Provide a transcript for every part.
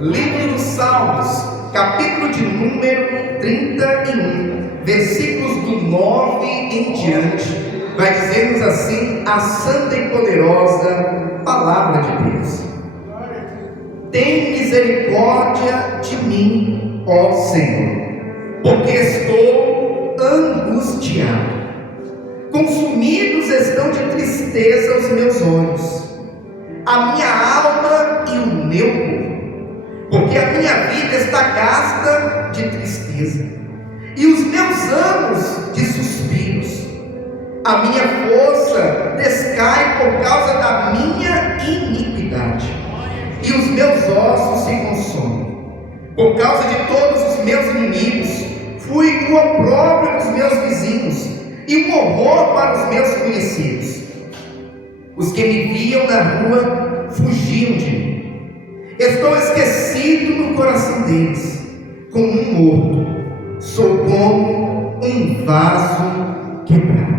Livro dos Salmos, capítulo de número 31, versículos do 9 em diante, vai dizer-nos assim a santa e poderosa palavra de Deus. Tem misericórdia de mim, ó Senhor, porque estou angustiado. Consumidos estão de tristeza os meus olhos, a minha alma e o meu corpo, porque a minha vida está gasta de tristeza, e os meus anos de suspiros. A minha força descai por causa da minha iniquidade, e os meus ossos se consomem. Por causa de todos os meus inimigos, fui o opróbrio dos meus vizinhos, e um horror para os meus conhecidos. Os que me viam na rua fugiam de mim. Estou esquecido no coração deles, como um morto. Sou como um vaso quebrado.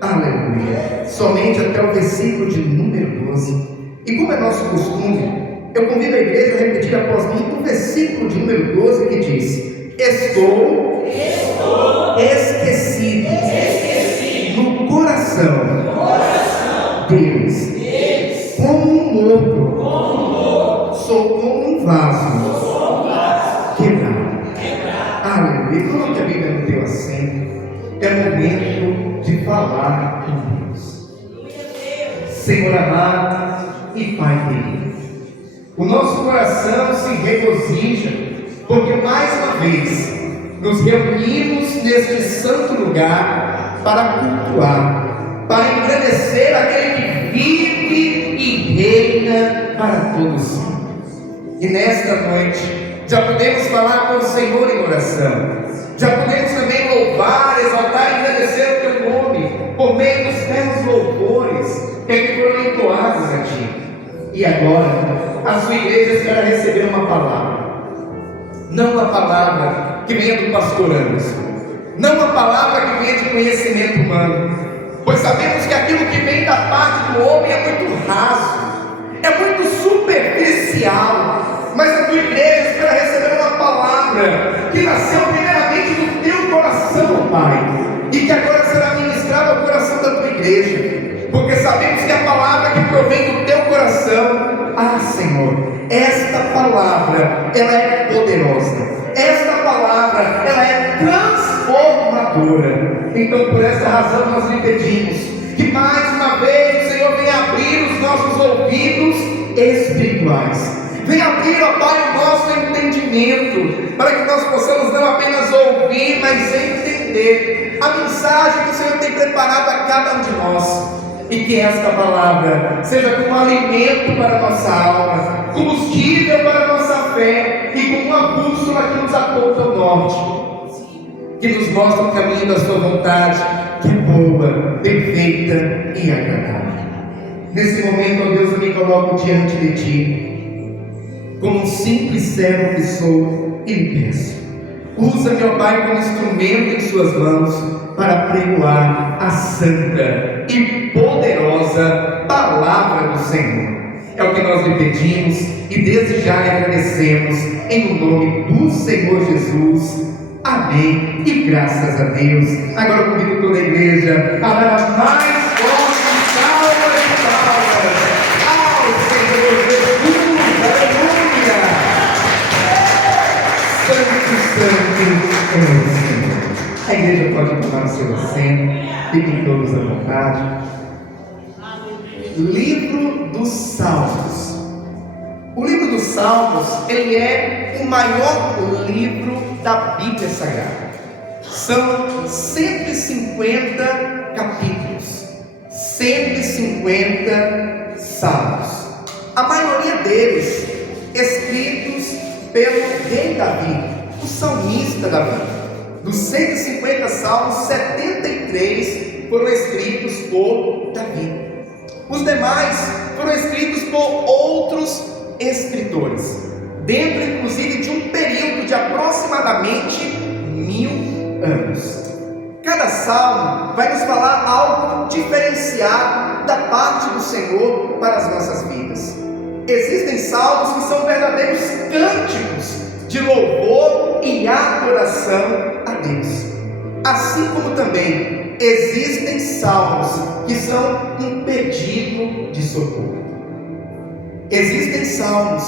Aleluia. Somente até o versículo de número 12. E como é nosso costume, eu convido a igreja a repetir após mim o versículo de número 12 que diz: Estou esquecido no coração deles, como um morto, sou como um vaso quebrado. Aleluia. Coloque a Bíblia no teu assento. É momento de falar com Deus. Senhor amado e Pai querido, o nosso coração se regozija, porque mais uma vez nos reunimos neste santo lugar para cultuar, para engrandecer aquele que vive e reina para todos sempre. E nesta noite já podemos falar com o Senhor em oração, já podemos também louvar, exaltar e engrandecer o teu nome por meio dos belos louvores que foram entoados a ti. E agora a sua igreja espera receber uma palavra, não uma palavra que venha do pastor Anderson, não uma palavra que venha de conhecimento humano, pois sabemos que aquilo que vem da parte do homem é muito raso, é muito superficial, mas a tua igreja espera receber uma palavra que nasceu primeiramente do teu coração, Pai, e que agora será ministrada ao coração da tua igreja, porque sabemos que a palavra que provém do teu coração, Senhor, esta palavra, ela é poderosa, esta palavra, ela é transformadora. Então por essa razão nós lhe pedimos que mais uma vez o Senhor venha abrir os nossos ouvidos espirituais, venha abrir, ó Pai, o nosso entendimento, para que nós possamos não apenas ouvir, mas entender a mensagem que o Senhor tem preparado a cada um de nós. E que esta palavra seja como alimento para a nossa alma, combustível para a nossa fé, e como uma bússola que nos aponta ao norte, que nos mostra o caminho da sua vontade, que é boa, perfeita e agradável. Nesse momento, ó Deus, eu me coloco diante de ti, como um simples servo que sou, e lhe peço: usa-me, ó Pai, como instrumento em suas mãos, para pregoar a santa e poderosa palavra do Senhor. É o que nós lhe pedimos e desde já lhe agradecemos, em nome do Senhor Jesus. Amém e graças a Deus. Agora eu convido toda a igreja a dar mais forte salva de palmas ao Senhor Jesus. Aleluia! Santo é o Senhor. A igreja pode tomar o seu assento, fiquem todos à vontade. Livro dos Salmos. O livro dos Salmos, ele é o maior livro da Bíblia Sagrada. São 150 capítulos, 150 salmos. A maioria deles escritos pelo rei Davi, o salmista Davi. Dos 150 salmos, 73 foram escritos por Davi. Os demais foram escritos por outros escritores, dentro inclusive de um período de aproximadamente 1000 anos. Cada salmo vai nos falar algo diferenciado da parte do Senhor para as nossas vidas. Existem salmos que são verdadeiros de louvor e adoração a Deus. Assim como também existem salmos que são um pedido de socorro. Existem salmos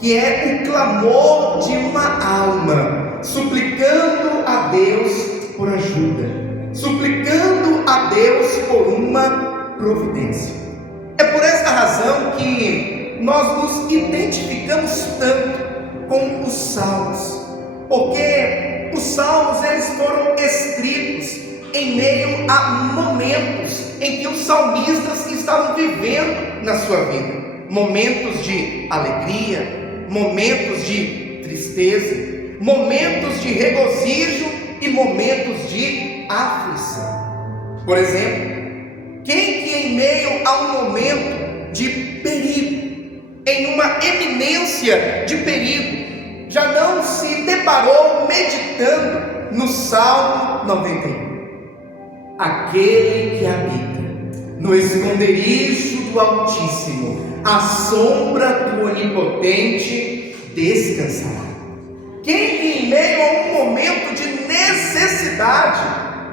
que é o clamor de uma alma, suplicando a Deus por ajuda, suplicando a Deus por uma providência. É por esta razão que nós nos identificamos tanto com os salmos, porque os salmos eles foram escritos em meio a momentos em que os salmistas estavam vivendo na sua vida, momentos de alegria, momentos de tristeza, momentos de regozijo e momentos de aflição. Por exemplo, quem que em meio a um momento de perigo, em uma eminência de perigo, já não se deparou meditando no Salmo 91? Aquele que habita no esconderijo do Altíssimo, à sombra do Onipotente descansará. Quem que em meio a um momento de necessidade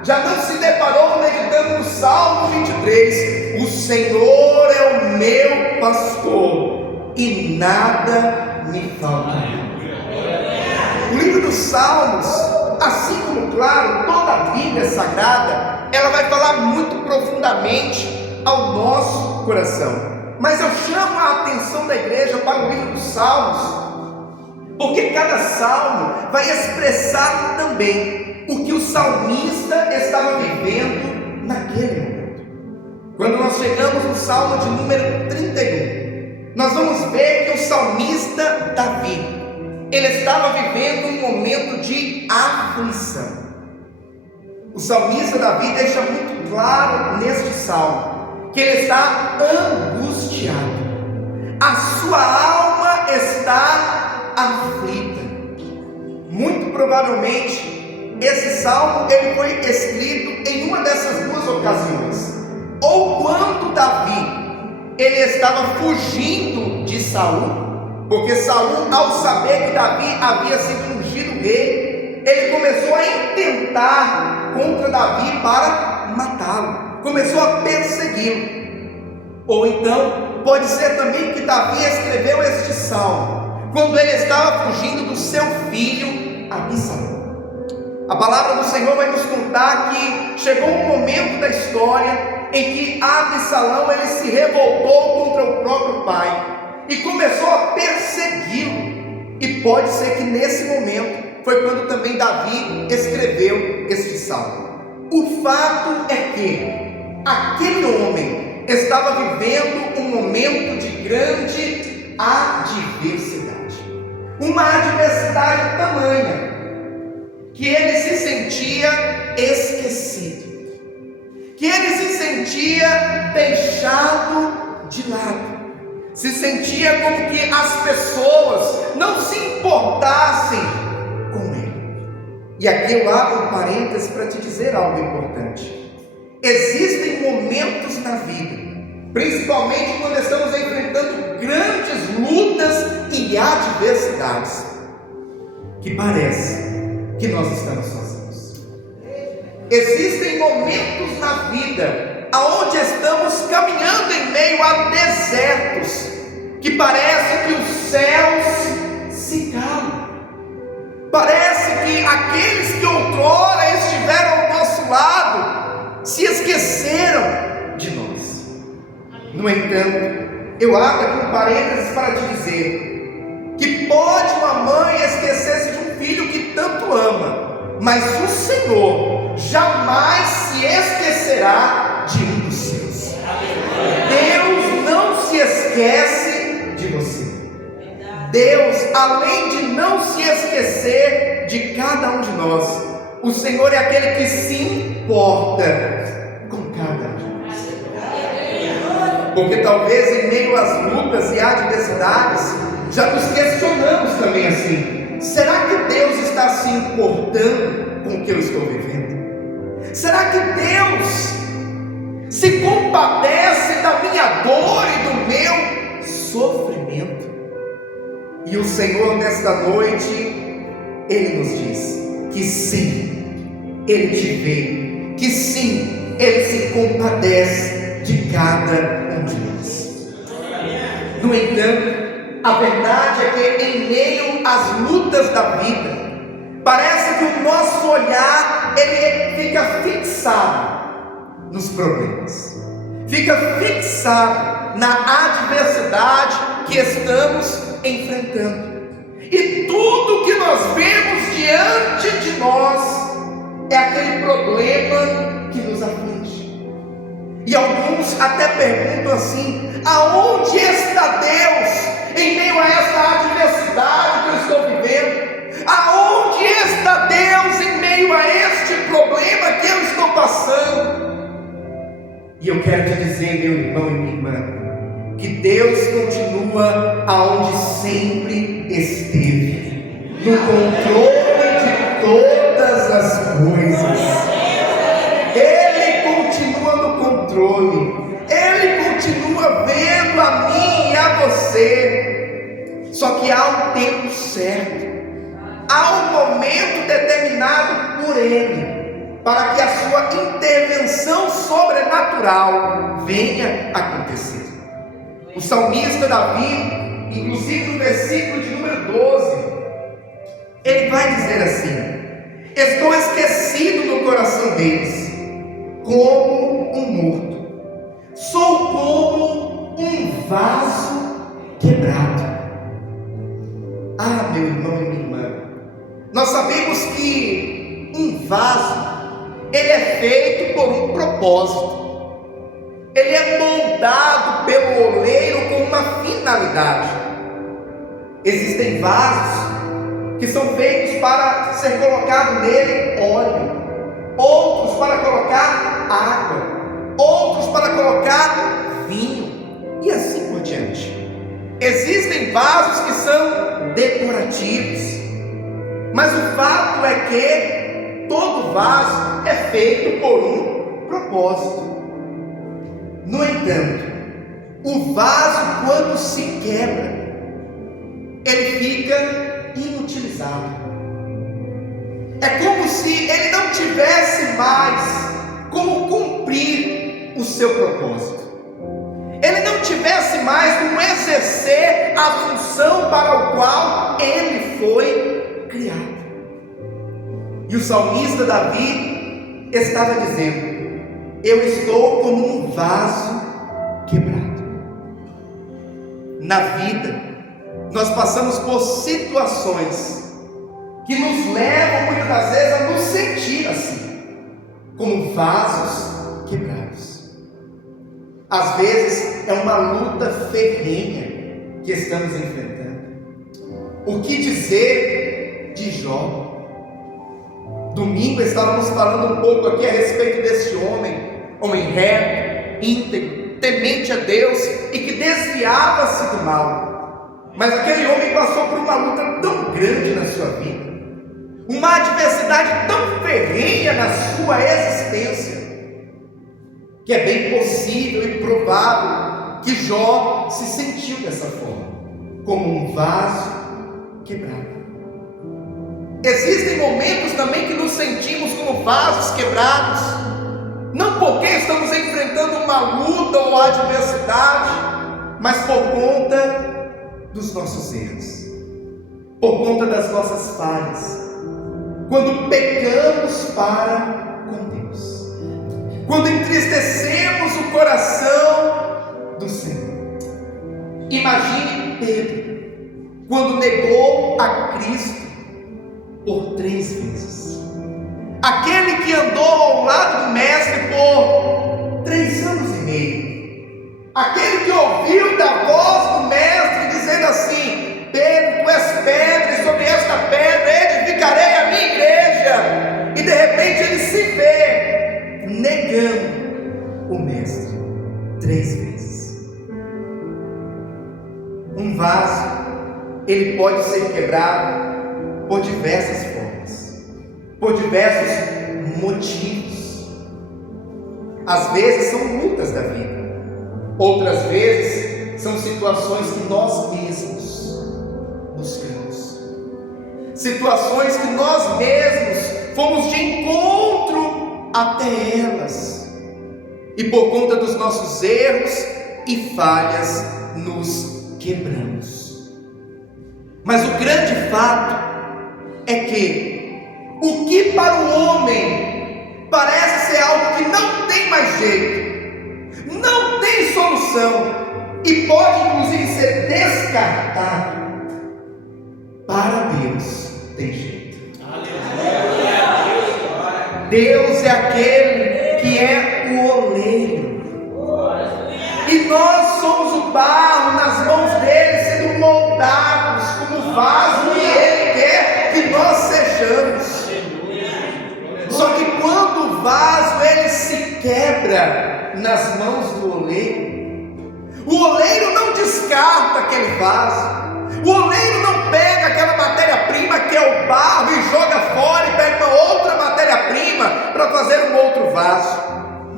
já não se deparou meditando no Salmo 23? O Senhor é o meu pastor e nada me faltará. O livro dos Salmos, assim como, claro, toda a Bíblia Sagrada, ela vai falar muito profundamente ao nosso coração. Mas eu chamo a atenção da igreja para o livro dos Salmos, porque cada salmo vai expressar também o que o salmista estava vivendo naquele momento. Quando nós chegamos no Salmo de número 31, nós vamos ver que o salmista Davi, ele estava vivendo um momento de aflição. O salmista Davi deixa muito claro neste salmo que ele está angustiado, a sua alma está aflita. Muito provavelmente esse salmo ele foi escrito em uma dessas duas ocasiões, ou quando Davi ele estava fugindo de Saul, porque Saul, ao saber que Davi havia sido ungido rei, ele começou a intentar contra Davi para matá-lo, começou a persegui-lo. Ou então pode ser também que Davi escreveu este salmo quando ele estava fugindo do seu filho Absalão. A palavra do Senhor vai nos contar que chegou um momento da história em que Absalão ele se revoltou contra o próprio pai e começou a persegui-lo. E pode ser que nesse momento foi quando também Davi escreveu este salmo. O fato é que aquele homem estava vivendo um momento de grande adversidade, uma adversidade tamanha que ele se sentia esquecido, que ele se sentia deixado de lado, se sentia como que as pessoas não se importassem com ele. E aqui eu abro um parênteses para te dizer algo importante. Existem momentos na vida, principalmente quando estamos enfrentando grandes lutas e adversidades, que parece que nós estamos sozinhos. Existem momentos na vida aonde estamos caminhando em meio a desertos, que parece que os céus se calam. Parece que aqueles que outrora estiveram ao nosso lado se esqueceram de nós. No entanto, eu abro aqui um parênteses para te dizer que pode uma mãe esquecer-se de um filho que tanto ama, mas o Senhor jamais se esquecerá de um dos seus. Deus não se esquece de você. Deus, além de não se esquecer de cada um de nós, o Senhor é aquele que se importa com cada um de nós. Porque talvez em meio às lutas e adversidades, já nos questionamos também assim: será que Deus está se importando com o que eu estou vivendo? Será que Deus se compadece da minha dor e do meu sofrimento? E o Senhor nesta noite Ele nos diz que sim, Ele te vê, que sim, Ele se compadece de cada um de nós. No entanto, a verdade é que em meio às lutas da vida, parece que o nosso olhar ele fica fixado nos problemas, fica fixado na adversidade que estamos enfrentando. E tudo que nós vemos diante de nós é aquele problema que nos aflige. E alguns até perguntam assim: aonde está Deus em meio a essa adversidade que eu estou vivendo? Aonde está Deus em meio a este problema que eu estou passando? E eu quero te dizer, meu irmão e minha irmã, que Deus continua aonde sempre esteve, no controle de todas as coisas. Ele continua no controle, Ele continua vendo a mim e a você. Só que há um tempo certo, há um momento determinado por Ele, para que a sua intervenção sobrenatural venha acontecer. O salmista Davi, inclusive no versículo de número 12, ele vai dizer assim: estou esquecido no coração deles, como um morto, sou como um vaso quebrado. Ah, meu irmão e minha irmã, nós sabemos que um vaso, ele é feito por um propósito. Ele é moldado pelo oleiro com uma finalidade. Existem vasos que são feitos para ser colocado nele óleo, outros para colocar água, outros para colocar vinho, e assim por diante. Existem vasos que são decorativos, mas o fato é que todo vaso é feito por um propósito. No entanto, o vaso, quando se quebra, ele fica inutilizado. É como se ele não tivesse mais como cumprir o seu propósito. Ele não tivesse mais como exercer a função para o qual ele foi criado. E o salmista Davi estava dizendo: eu estou como um vaso quebrado. Na vida, nós passamos por situações que nos levam muitas das vezes a nos sentir assim, como vasos quebrados. Às vezes é uma luta ferrenha que estamos enfrentando. O que dizer de Jó? Domingo estávamos falando um pouco aqui a respeito desse homem reto, íntegro, temente a Deus e que desviava-se do mal. Mas aquele homem passou por uma luta tão grande na sua vida, uma adversidade tão ferrenha na sua existência, que é bem possível e provável que Jó se sentiu dessa forma, como um vaso quebrado. Existem momentos também que nos sentimos como vasos quebrados, não porque estamos enfrentando uma luta ou adversidade, mas por conta dos nossos erros, por conta das nossas falhas, quando pecamos para com Deus, quando entristecemos o coração do Senhor. Imagine Pedro, quando negou a Cristo por 3 vezes. Aquele que andou ao lado do mestre por 3 anos e meio. Aquele que ouviu da voz do mestre dizendo assim: Pedro, tu és pedra, e sobre esta pedra edificarei a minha igreja. E de repente ele se vê negando o mestre 3 vezes. Um vaso, ele pode ser quebrado por diversas formas, por diversos motivos. Às vezes são lutas da vida, outras vezes são situações que nós mesmos buscamos. situações que nós mesmos fomos de encontro até elas, e por conta dos nossos erros e falhas nos quebramos. Mas o grande fato é que o que para o homem parece ser algo que não tem mais jeito, não tem solução e pode inclusive ser descartado, para Deus tem jeito. Deus é aquele que é o oleiro, e nós somos o barro nas mãos dele, sendo moldados como vaso que ele quer que nós sejamos. Só que quando o vaso ele se quebra nas mãos do oleiro, o oleiro não descarta aquele vaso, o oleiro não pega aquela matéria-prima que é o barro e joga fora e pega uma outra matéria-prima para fazer um outro vaso.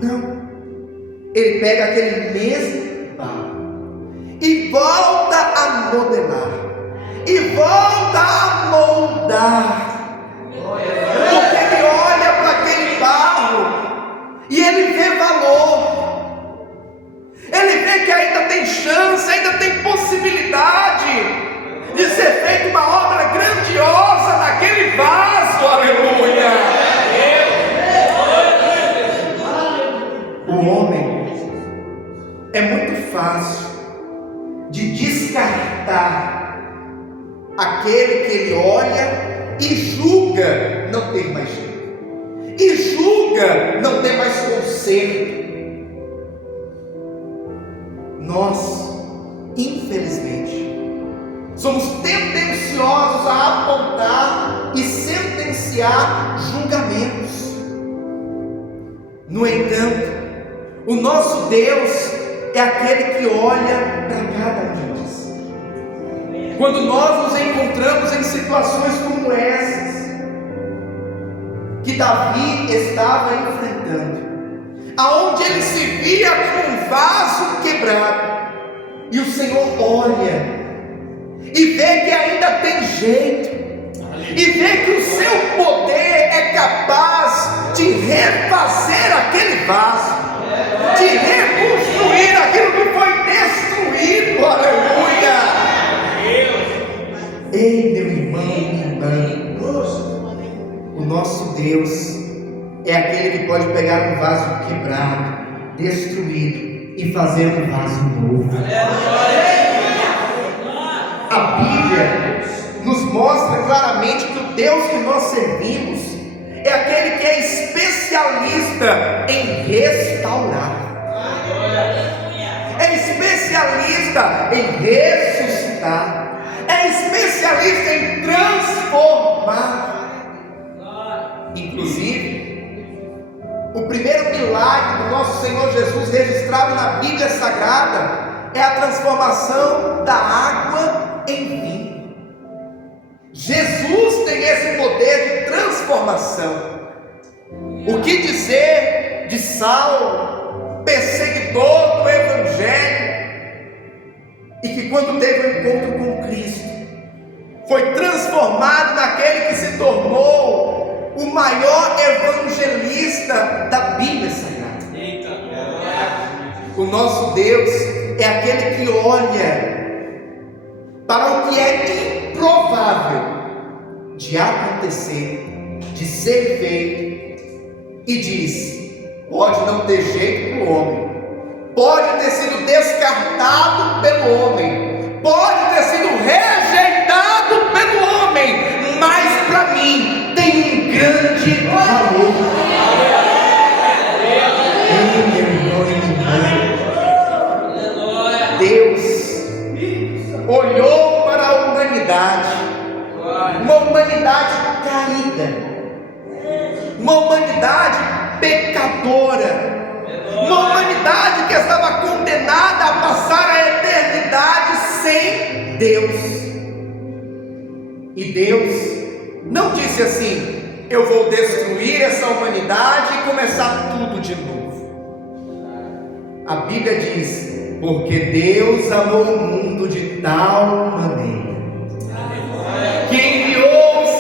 Não, ele pega aquele mesmo barro e volta a modelar, e volta a moldar, porque ele olha para aquele barro e ele vê valor, ele vê que ainda tem chance, ainda tem possibilidade de ser feita uma obra grandiosa naquele vaso. Aleluia! O homem é muito fácil de descartar aquele que ele olha e julga não ter mais jeito, e julga não ter mais conserto. Nós, infelizmente, somos tendenciosos a apontar e sentenciar julgamentos. No entanto, o nosso Deus é aquele que olha para cada um de nós. Quando nós nos encontramos em situações como essas que Davi estava enfrentando, aonde ele se via como um vaso quebrado, e o Senhor olha e vê que ainda tem jeito, e vê que o seu poder é capaz de refazer aquele vaso, de reconstruir aquilo que foi destruído. Aleluia! Ei, meu irmão e minha irmã, o nosso Deus é aquele que pode pegar um vaso quebrado, destruído, e fazer um vaso novo. A Bíblia nos mostra claramente que o Deus que nós servimos é aquele que é especialista em restaurar, é especialista em ressuscitar, é especialista em transformar. Inclusive, o primeiro milagre do nosso Senhor Jesus registrado na Bíblia Sagrada é a transformação da água em vinho. Jesus tem esse poder de transformação. O que dizer de Saulo, perseguidor do Evangelho, e que quando teve um encontro com Cristo, foi transformado naquele que se tornou o maior evangelista da Bíblia Sagrada. O nosso Deus é aquele que olha para o que é improvável de acontecer, de ser feito, e diz: pode não ter jeito para o homem, pode ter sido descartado pelo homem, pode ter sido rejeitado pelo homem, mas para mim tem um grande valor. Deus olhou para a humanidade, uma humanidade caída, uma humanidade pecadora, uma humanidade que estava condenada a passar a eternidade sem Deus. E Deus não disse assim: eu vou destruir essa humanidade e começar tudo de novo. A Bíblia diz: porque Deus amou o mundo de tal maneira que enviou o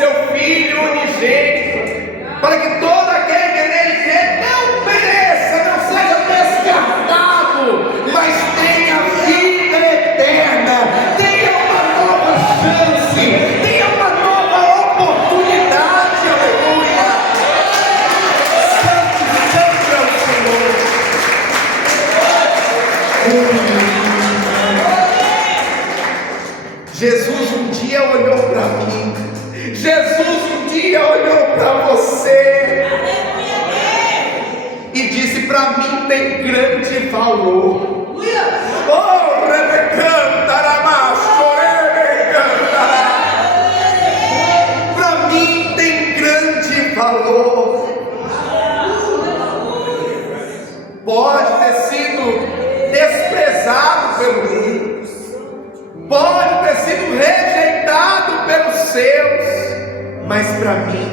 para que todo aquele que nele crê não pereça, não seja descartado, mas tenha vida eterna, tenha uma nova chance, tenha uma nova oportunidade. Aleluia! Santo, santo é o Senhor. Jesus um dia olhou para mim, Jesus um dia olhou para você e disse: para mim tem grande valor. Oh, para mim tem grande valor. Pode ter sido desprezado pelo mundo, pode ter sido rejeitado pelos seus, mas para mim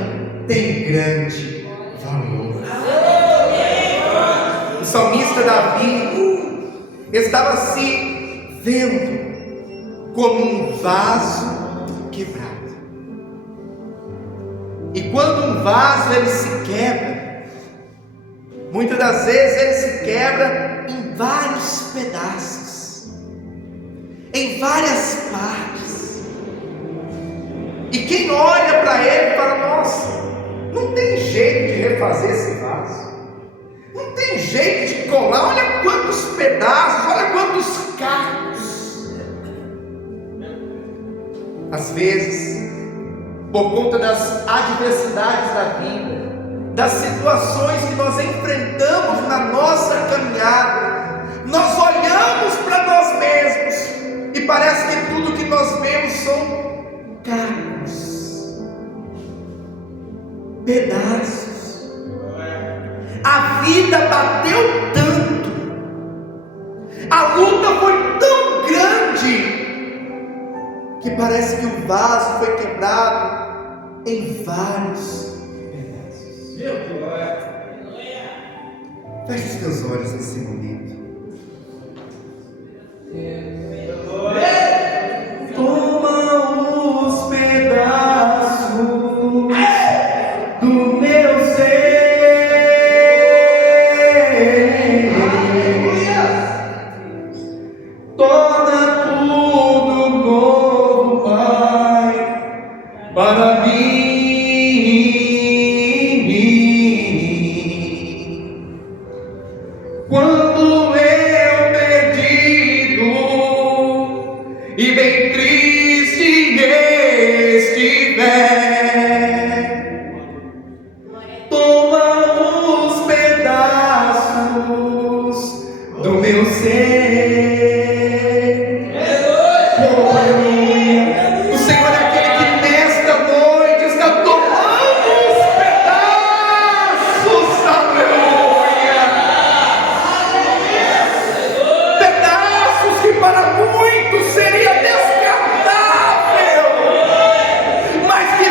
tem grande valor. O salmista Davi estava se vendo como um vaso quebrado. E quando um vaso ele se quebra, muitas das vezes ele se quebra em vários pedaços, em várias partes. E quem olha para ele fala: nossa, não tem jeito de refazer esse vaso, não tem jeito de colar, olha quantos pedaços, olha quantos cacos. Às vezes, por conta das adversidades da vida, das situações que nós enfrentamos na nossa caminhada, nós olhamos para nós mesmos e parece que tudo que nós vemos são cacos, pedaços. A vida bateu tanto, a luta foi tão grande, que parece que o vaso foi quebrado em vários pedaços. Feche os teus olhos nesse momento. Toma os pedaços do meu ser, torna tudo novo, Pai, para mim. Quando eu perdido e bem triste estiver, toma os pedaços do meu ser. O Senhor é aquele que nesta noite está tomando os pedaços, aleluia. Pedaços que para muitos seria descartável, mas que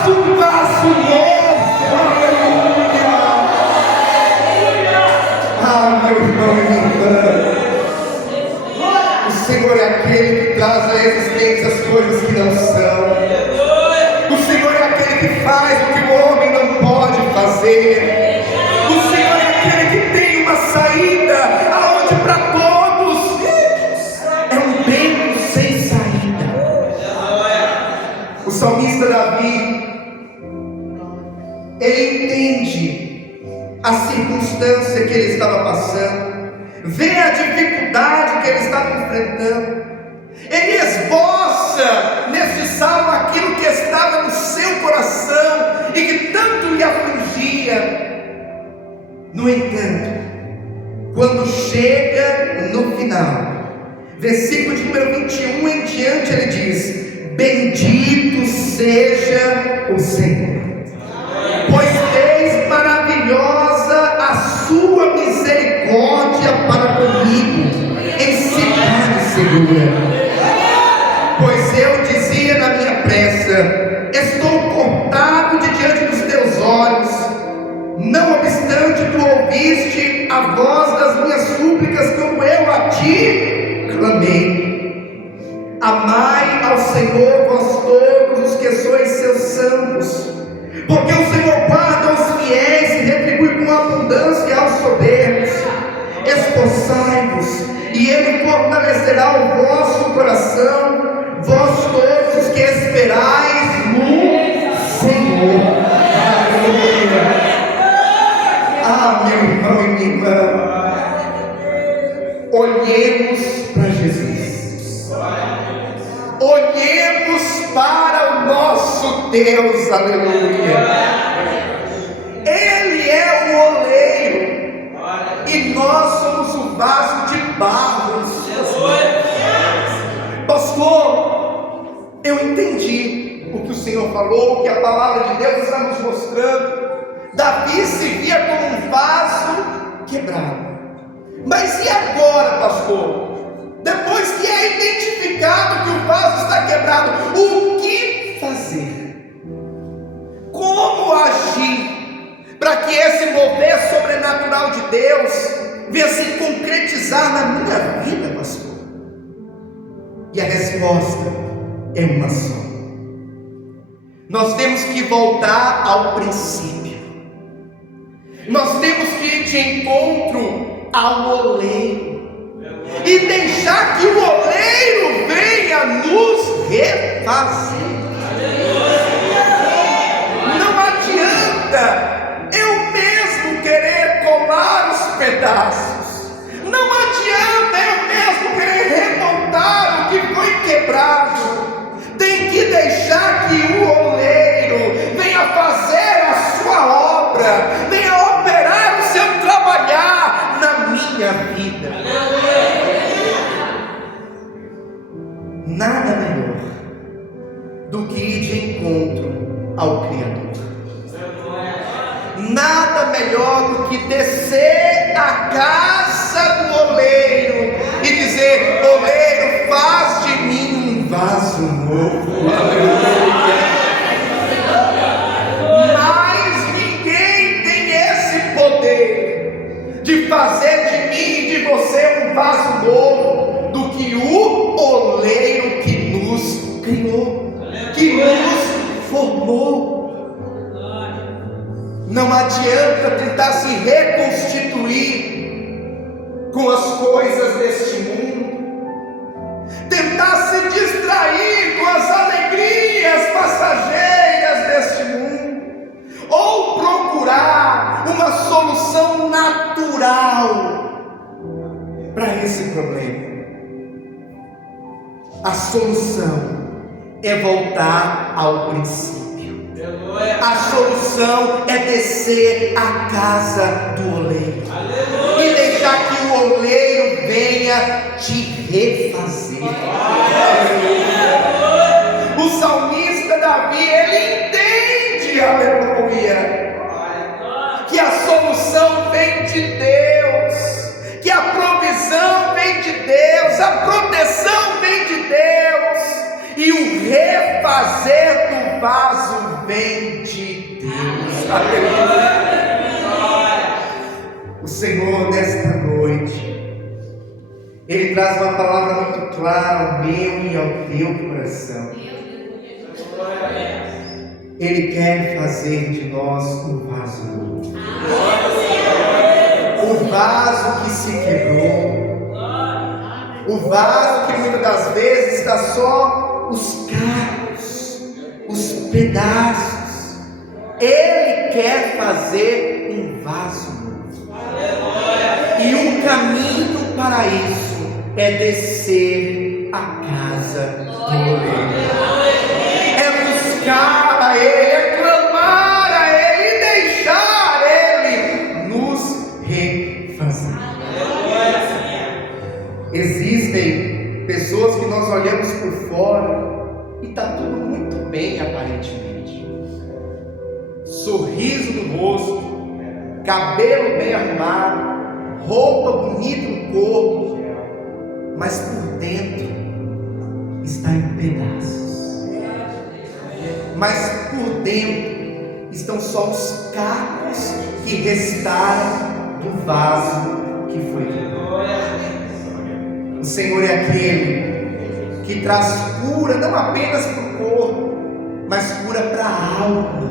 faça um vaso novo. Aleluia. Ah, meu irmão e minha irmã, o Senhor é aquele que traz à existência as coisas que não são. O Senhor é aquele que faz o que o homem não pode fazer. O Senhor é aquele que tem uma saída aonde para todos é um beco sem saída. O salmista Davi, ele entende a circunstância que ele estava passando, vê a dificuldade que ele estava enfrentando. Ele esboça nesse salmo aquilo que estava no seu coração e que tanto lhe afligia. No entanto, quando chega no final, versículo de número 21 em diante, ele diz: bendito seja o Senhor, pois fez maravilhosa a sua misericórdia para comigo em cidade segura. Pois eu dizia na minha pressa: estou cortado de diante dos teus olhos. Não obstante, tu ouviste a voz das minhas súplicas, como eu a ti clamei. Amai ao Senhor, vós todos os que sois seus santos, porque o Senhor guarda os fiéis e retribui com abundância aos soberbos. Esforçai-vos, e Ele fortalecerá o vosso coração, vós todos os que esperais no Senhor. Aleluia. Ah, meu irmão e minha irmã, olhemos para Jesus, olhemos para o nosso Deus, aleluia. Ele é o oleiro e nós somos o vaso de barro em suas mãos. Pastor, eu entendi o que o Senhor falou, o que a palavra de Deus está nos mostrando. Davi se via como um vaso quebrado. Mas e agora, pastor? Depois que é identificado que o vaso está quebrado, o que fazer? Como agir para que esse mover sobrenatural de Deus venha se concretizar na minha vida, pastor? E a resposta é uma só. Nós temos que voltar ao princípio. Nós temos que ir de encontro ao oleiro e deixar que o oleiro venha nos refazer. Não adianta eu mesmo querer colar os pedaços. Não adianta eu mesmo querer remontar o que foi quebrado. Tem que deixar que o oleiro venha fazer a sua obra, venha operar o seu trabalhar na minha vida. Nada melhor do que ir de encontro ao Criador. Nada melhor do que descer à casa do oleiro e dizer: oleiro, faz de mim um vaso novo. Aleluia. Mas ninguém tem esse poder de fazer de mim e de você um vaso novo do que o oleiro que nos criou, que nos formou. Não adianta tentar se reconstituir com as coisas deste mundo, tentar se distrair com as alegrias passageiras deste mundo, ou procurar uma solução natural para esse problema. A solução é voltar ao princípio. A solução é descer à casa do oleiro e deixar que o oleiro venha te refazer. O salmista Davi, ele entende, aleluia, que a solução vem de Deus, que a provisão vem de Deus, a proteção vem de Deus. e o refazer do vaso vem de Deus. Aleluia. O Senhor, nesta noite, Ele traz uma palavra muito clara ao meu e ao teu coração. Ele quer fazer de nós um vaso novo. O vaso que se quebrou, o vaso que muitas das vezes está só os cacos, os pedaços. Ele quer fazer um vaso novo. E o caminho para isso é descer à casa do oleiro. É buscar a Ele, é clamar a Ele e deixar Ele nos refazer. Existem pessoas que nós olhamos por fora e está tudo muito bem aparentemente. Sorriso no rosto, cabelo bem arrumado, roupa bonita no corpo, mas por dentro está em pedaços. Mas por dentro estão só os cacos que restaram do vaso que foi quebrado. O Senhor é aquele que traz cura não apenas para o corpo, mas cura para a alma.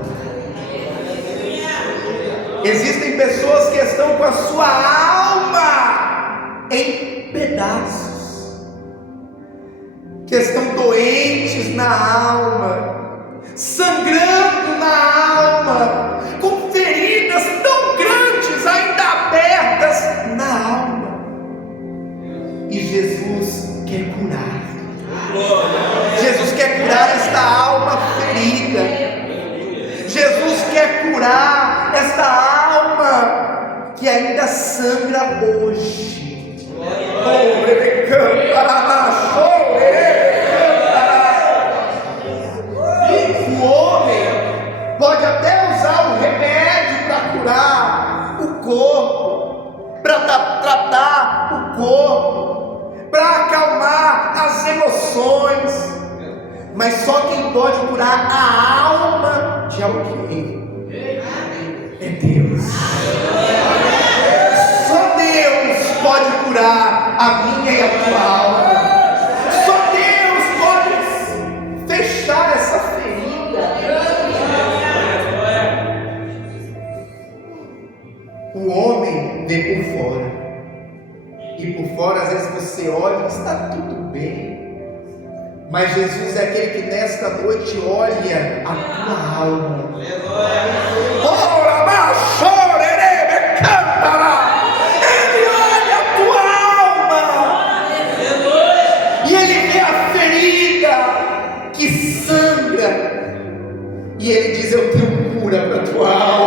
Existem pessoas que estão com a sua alma em pedaços, que estão doentes na alma, sangrando na alma, com feridas tão grandes ainda abertas na alma. E Jesus quer curar. Jesus quer curar esta alma ferida. Jesus quer curar esta alma que ainda sangra hoje. Ele canta, o homem pode até usar o remédio para curar o corpo, para tratar o corpo, para acalmar as emoções, mas só quem pode curar a alma de alguém é Deus. Só Deus pode curar a minha e a tua alma. Só Deus pode fechar essa ferida. O homem vê por fora, e por fora às vezes você olha e está tudo bem. Mas Jesus é aquele que nesta noite olha a tua alma. Ele olha a tua alma. E ele vê a ferida que sangra. E ele diz: eu tenho cura para a tua alma.